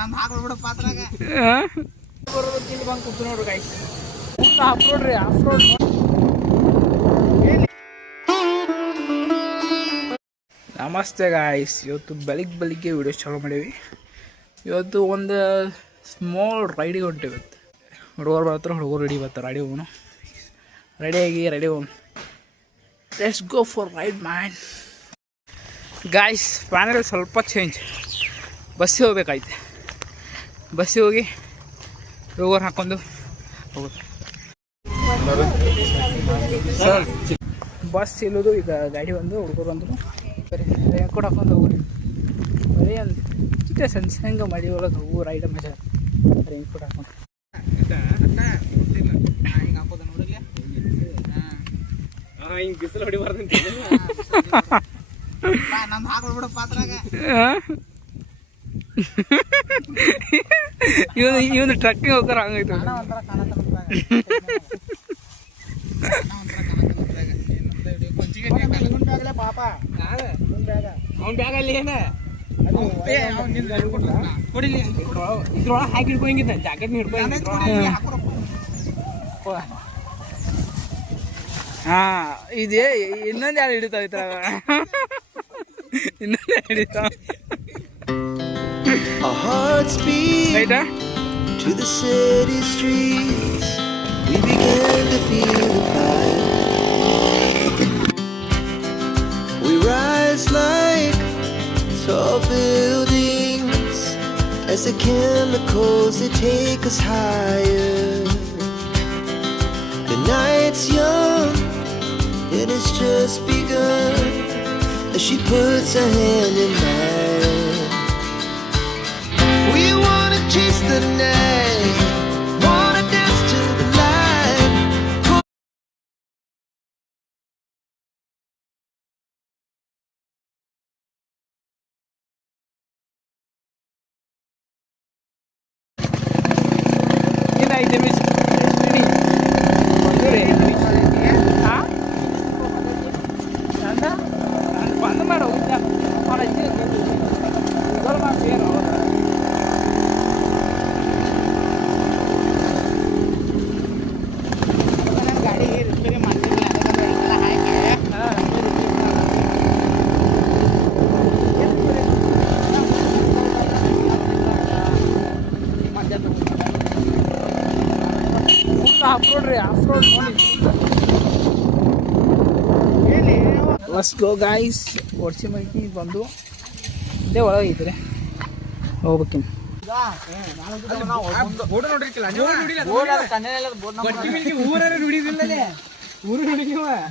ನಮ್ ಹಾಕ್ಬಿಡು ಪಾತ್ರಾಗ ಇಲ್ಲಿ ಬಂದು ಕೂತು ನೋಡ್ರಿ ಗೈಸ್ ಆಫ್ ರೋಡ್ ರೀ ಆಫ್ ರೋಡ್. ನಮಸ್ತೆ ಗಾಯ್ಸ್, ಇವತ್ತು ಬೆಳಿಗ್ಗೆ ವಿಡಿಯೋ ಚಾಲೂ ಮಾಡೀವಿ. ಇವತ್ತು ಒಂದು ಸ್ಮಾಲ್ ರೈಡಿಗೆ ಹೊಂಟಿವಿ. ಇವತ್ತು ಹುಡುಗರು ಬರ್ತಾರೆ, ಹುಡುಗರು ರೆಡಿ ಬರ್ತಾರೆ, ರೆಡಿ ಹೋಗೋಣ, ರೆಡಿ ಹೋಗೋಣ. Let's go for ride man. Guys panel ಸ್ವಲ್ಪ ಚೇಂಜ್, ಬಸ್ಸಿಗೆ ಹೋಗ್ಬೇಕಾಯ್ತು. ಬಸ್ಸಿಗೆ ಹೋಗಿ ಹುಡುಗರು ಹಾಕ್ಕೊಂಡು ಹೋಗೋದು. ಬಸ್ ಇಲ್ಲೋದು ಈಗ ಗಾಡಿ ಬಂದು ಹುಡುಗರು ಬಂದರು. ಬರೀ ರೇನ್ಕೋಟ್ ಹಾಕೊಂಡು ಹೋಗ್ರಿ, ಬರೀ ಒಂದು ಚಿಕ್ಕ ಸಣ್ಣ ಮಳೆ ಒಳಗೆ ಹೋಗು ರೈಡ ಮಜಾ. ರೇನ್ಕೋಟ್ ಹಾಕೊಂಡು ಹಿಂಗೆ ಬಿಸಿಲು ಹೊಡಿಬಾರ್ದು ನಮ್ ಹಾಕ್ಬಿಡು ಪಾತ್ರಾಗ. ಇವನು ಟ್ರಕ್ಕಿಂಗ್ ಹೋಗ್ತಾರ ಹಂಗಾಯ್ತು. ಪಾಪ ಅವ್ನ ಬ್ಯಾಗ್ ಅಲ್ಲಿ ಏನ ಇದ್ರೊಳಗೆ ಹಾಕಿ ಹಿಡ್ಕೊಂಗಿದ್ದ, ಜಾಕೆಟ್ ಹಾ ಇದೇ ಇನ್ನೊಂದು ಯಾರು ಹಿಡಿತಾವ ಇತ್ರ, ಇನ್ನೊಂದು ಯಾರು ಹಿಡಿತಾವ. Our hearts beat to the city streets. We began to feel the fire. We rise like tall buildings as the chemicals they take us higher. The night's young and it's just begun as she puts her hand in mine. We wanna chase the night, wanna dance to the light. ಏನು 5 ನಿಮಿಷ ಬಂದು ಮಾಡೋ ಏನು ಗಾಡಿ repair ಮಾಡ್ತಿರ್ಲಿಲ್ಲ, ಅದಕ್ಕೆಲ್ಲ ಹಾಕಿ off road ರೀ, ಆಫ್ ರೋಡ್ ನೋಡಿ. Let's go guys. ಒಡ್ಸಿ ಮೈಕಿ ಬಂದು ಇದೇ ಒಳಗೆ ಐತ್ರಿ, ಹೋಗ್ಬೇಕಿನ್ನು.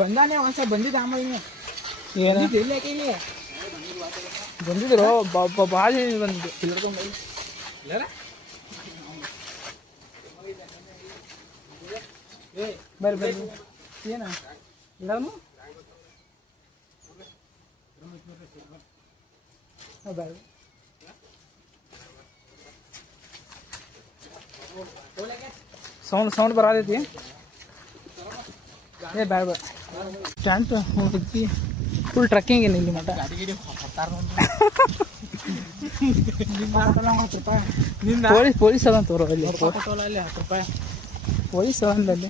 ಬಂದಾನೆ ಒಂದ್ಸಲ ಬಂದಿದ್ದ, ಆಮೇಲೆ ಏನು ಬಂದಿದ್ರು ಭಾಳ ಬಂದಿದ್ದು. ಬರ್ರಿ ಬರ್ರಿ, ಏನ ಎಲ್ಲಾನು ಬರ್ರಿ. ಸೌಂಡ್ ಬರತೈತಿ. ಏ ಬ್ಯಾಡ ಬೇಡ, ಸ್ಟ್ಯಾಂಡ್ ಹೋಗ್ತಿ. ಫುಲ್ ಟ್ರಕ್ಕಿಂಗ್ ಏನು ಇಲ್ಲಿ ಮಟ್ಟ. ಪೊಲೀಸ್ ಅದ ತೋರೋ ಅಲ್ಲಿ, 10 ರೂಪಾಯಿ ಪೊಲೀಸ್ ಅದಲ್ಲಿ.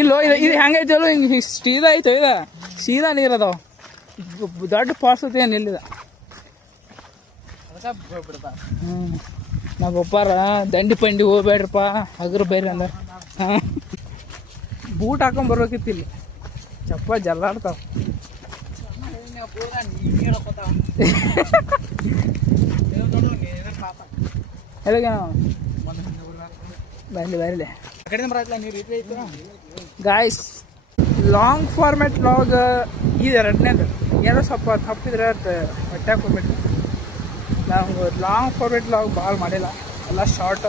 ಇಲ್ಲೋ ಇದು ಹೆಂಗೈತಿ ಅಲ್ಲೋ, ಹಿಂಗೆ ಸೀದಾ ಐತೋ, ಇದು ಸೀದಾ ನೀರು ಅದಾವ, ದೊಡ್ಡ ಫಾಲ್ಸ್ ಐತಿ ಏನು ಇಲ್ಲಿದ. ನಾವು ಒಪ್ಪಾರ ದಂಡಿ ಪಂಡಿ ಹೋಗ್ಬೇಡ್ರಪ್ಪ, ಹಗ್ರ ಬೇರೆ ಅಂದ್ರೆ. ಹಾಂ, ಬೂಟ್ ಹಾಕೊಂಡ್ ಬರ್ಬೇಕಿತ್ತು, ಇಲ್ಲಿ ಚಪ್ಪ ಜಲ್ಲಾಡ್ತಾವ. ಎಲ್ಲಿಗೆ ಬರಲಿ ಗಾಯ್ಸ್. ಲಾಂಗ್ ಫಾರ್ಮೆಟ್ ವ್ಲಾಗ್ ಇದು ಎರಡನೇದು. ಏನೋ ಸ್ವಲ್ಪ ತಪ್ಪಿದ್ರೆ ಹೊಟ್ಟೆ ಹಾಕೊಂಡ್ಬಿಟ್ಟು ನಾವು ಲಾಂಗ್ ಫಾರ್ಮೆಟ್ ವ್ಲಾಗ್ ಭಾಳ ಮಾಡಿಲ್ಲ, ಎಲ್ಲ ಶಾರ್ಟ್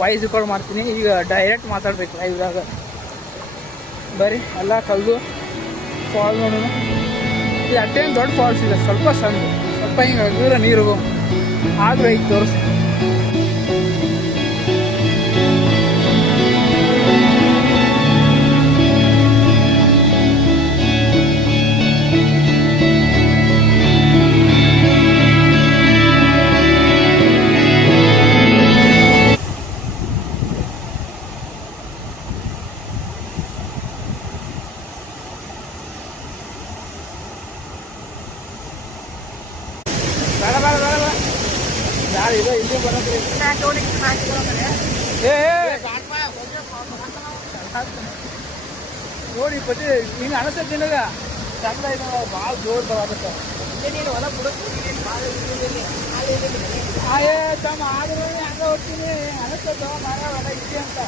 ವಾಯ್ಸ್ ರೆಕಾರ್ಡ್ ಮಾಡ್ತೀನಿ. ಈಗ ಡೈರೆಕ್ಟ್ ಮಾತಾಡ್ಬೇಕು ಲೈವ್ದಾಗ. ಬರೀ ಎಲ್ಲ ಕಲ್ದು ಫಾಲ್ ನೋಡೋಣ. ಇದು ಅಷ್ಟೇನು ದೊಡ್ಡ ಫಾಲ್ಸ್ ಇದೆ, ಸ್ವಲ್ಪ ಸಣ್ಣ, ಸ್ವಲ್ಪ ಹಿಂಗೆ ದೂರ ನೀರು ಆದರೂ ಐದು ತೋರಿಸಿ. ಇದು ಇಲ್ಲಿ ಬರೋದ್ರಿ ಏ ನೋಡಿ ಪತಿ ಹಿಂಗೆ ಅನಿಸ್ತೈತಿ ನಿನಗ ಚಂದ ಇದು ಭಾಳ ಜೋರ್ ಬರೋದಕ್ಕೆ ಆಯೇ ತಮ್ಮ ಆದ್ರೂ ಹಂಗ ಹೋಗ್ತೀನಿ ಅನಿಸ್ತದ ಮಾರ ಹೊಲ ಇದೆ ಅಂತ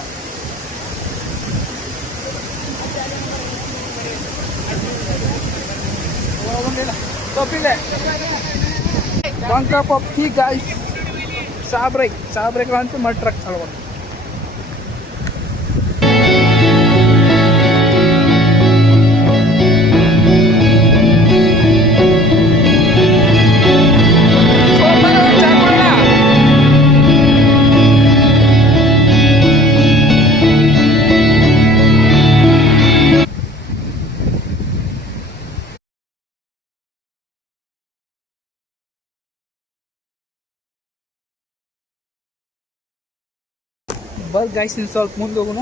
ಹೋಗಿಲ್ಲ ತಪ್ಪಿಲ್ಲ one cup of tea guys ಸಾಬ್ರೆಕ್ ಅಂತೂ ಮಡ್ ಟ್ರಕ್ ಚಾಲು ಬಸ್ ಗೈಸ್ ಇನ್ನು ಸ್ವಲ್ಪ ಮುಂದೆ ಹೋಗೋಣ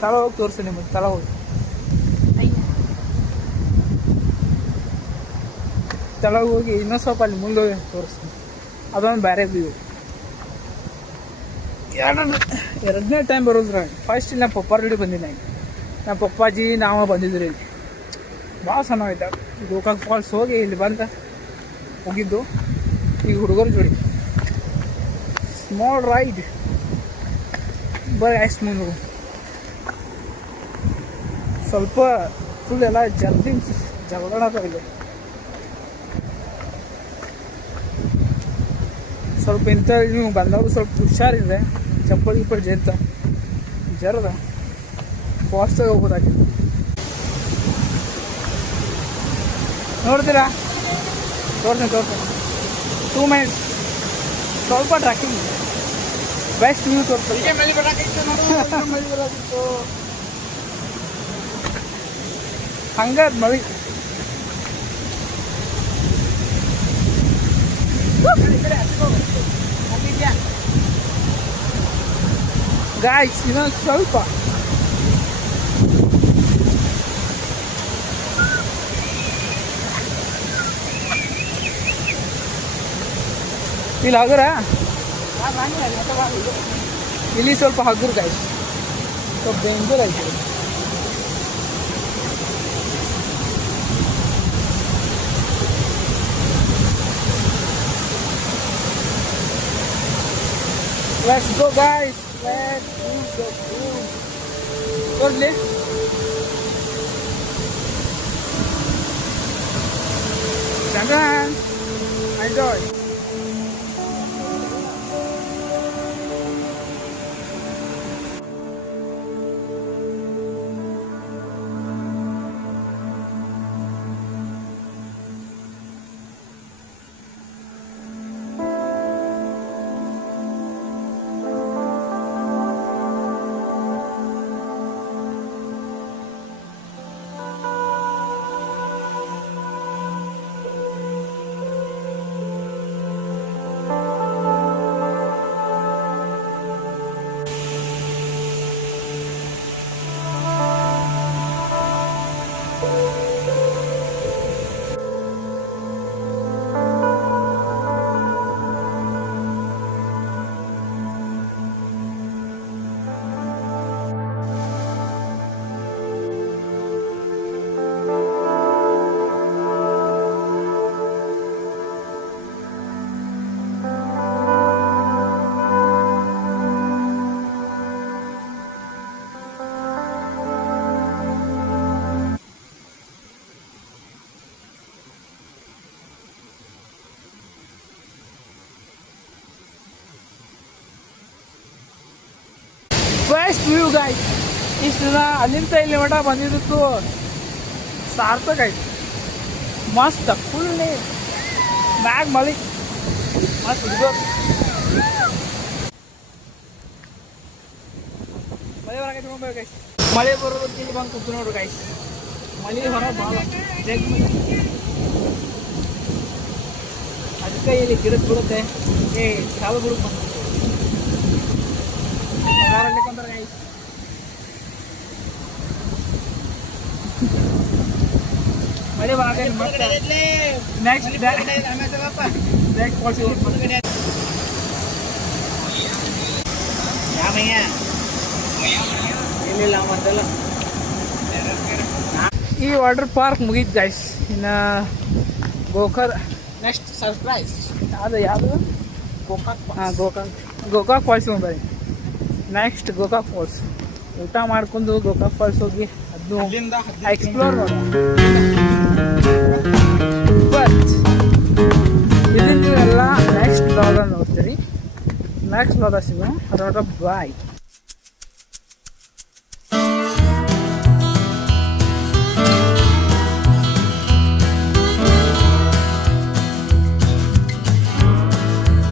ತಳ ಹೋಗಿ ತೋರಿಸಿ ನಿಮಗೆ ತಳ ಹೋಗಿ ತಳಗೆ ಹೋಗಿ ಇನ್ನೊಂದು ಸ್ವಲ್ಪ ಅಲ್ಲಿ ಮುಂದೆ ಹೋಗಿ ತೋರಿಸ್ತೀನಿ ಅದೊಂದು ಬೇರೆ ವ್ಯೂ ಎರಡನೇ ಟೈಮ್ ಬರೋದ್ರಾಗ ಫಸ್ಟ್ ಇಲ್ಲಿ ನಮ್ಮ ಪಪ್ಪ ರೆಡಿ ಬಂದಿದ್ದೆ ನಮ್ಮ ಪಪ್ಪಾಜಿ ನಾವು ಬಂದಿದ್ರಿ ಇಲ್ಲಿ ಭಾಳ ಚೆನ್ನಾಗೈತೆ ಗೋಕಾಕ್ ಫಾಲ್ಸ್ ಹೋಗಿ ಇಲ್ಲಿ ಬಂದ ಹೋಗಿದ್ದು ಈಗ ಹುಡುಗರು ಜೋಡಿ ಸ್ಮಾಲ್ ರೈಡ್ ಬರೀ ಐಸ್ ಮುಂದೆ ಸ್ವಲ್ಪ ಫುಲ್ ಎಲ್ಲ ಜಗಳಾಡೋದು ಇಲ್ಲಿ ಸ್ವಲ್ಪ ಇಂಥ ನೀವು ಬಂದವರು ಸ್ವಲ್ಪ ಹುಷಾರಿದೆ ಚಪ್ಪಲ್ ಗಿಪ್ಪಲ್ ಜರದ ಫಾಸ್ಟಾಗಿ ಹೋಗ್ಬೋದಾಗಿದೆ ನೋಡ್ತೀರಾ ತೋರ್ತೀನಿ 2 minutes ಸ್ವಲ್ಪ ಟ್ರ್ಯಾಕಿಂಗ್ ಬೆಸ್ಟ್ ವ್ಯೂ ತೋರಿಸ್ತಾರೆ ಮಳೆ ಬರೋದಿತ್ತು ಹಂಗಾದ ಮಳಿ ಗಾಯ್ಸ್ ಇನ್ನೊಂದು ಸ್ವಲ್ಪ ಇಲ್ಲಿ ಹಗುರ ಇಲ್ಲಿ ಸ್ವಲ್ಪ ಹಗುರು ಗಾಯ್ಸ್ ಸ್ವಲ್ಪ ಡೇಂಜರ್ ಆಯ್ತು Let's go guys, let's do the cruise. Totally. Jangan, enjoy. Best view guys ಇಷ್ಟು ದಿನ ಅಲ್ಲಿಂದ ಇಲ್ಲಿ ಮಠ ಬಂದಿದ್ದು ಸಾರ್ಥಕ ಆಯ್ತು ಮಸ್ತ್ ಫುಲ್ ಮ್ಯಾಗ್ ಮಳಿ ಮಸ್ತ್ ಇದು ಮಳೆ ಬರಾಕೈತಿ ನೋಡ್ಬೇಕು ಗೈಸ್ ಮಳೆ ಬರೋದು ಇಲ್ಲಿ ಬಂದು ಕೂತು ನೋಡ್ರಿ ಗೈಸ್ ಮಳೆ ಹೊರ ಭಾಳ ಜಗ್ ಅದಕ್ಕೆ ಇಲ್ಲಿ ಗಿಡಕ್ಕೆ ಬಿಡುತ್ತೆ ಏ ಕಾಲು ಬಿಡಕ್ಕೆ ಬಂದು ಮಳೆ ನೆಕ್ಸ್ಟ್ ನೆಕ್ಸ್ಟ್ ಫಾಲ್ಸ್ ಯಾಮಯ್ಯ ಏನಿಲ್ಲ ಮತ್ತೆಲ್ಲ ಈ ವಾಟರ್ ಪಾರ್ಕ್ ಮುಗೀತು ಗೈಸ್. ಇನ್ನು ಗೋಕರ್ ನೆಕ್ಸ್ಟ್ ಸರ್ಪ್ರೈಸ್ ಅದು ಯಾವುದು ಗೋಕಾಕ್ ಹಾಂ ಗೋಕಾಕ್ ಫಾಲ್ಸ್ ಬರೀ. ನೆಕ್ಸ್ಟ್ ಗೋಕಾಕ್ ಫಾಲ್ಸ್ ಊಟ ಮಾಡ್ಕೊಂಡು ಗೋಕಾಕ್ ಫಾಲ್ಸ್ ಹೋಗಿ ಅದನ್ನು ಅಲ್ಲಿಂದ ಎಕ್ಸ್ಪ್ಲೋರ್ ಮಾಡೋಣ. ಬಟ್ ಇದನ್ನು ಎಲ್ಲ ನೆಕ್ಸ್ಟ್ ಬ್ಲಾಗಲ್ಲಿ ನೋಡ್ತೀರಿ. ನೆಕ್ಸ್ಟ್ ಬ್ಲಾಗ ಸಿಗೋಣ. ಅದರ ಬಾಯ್.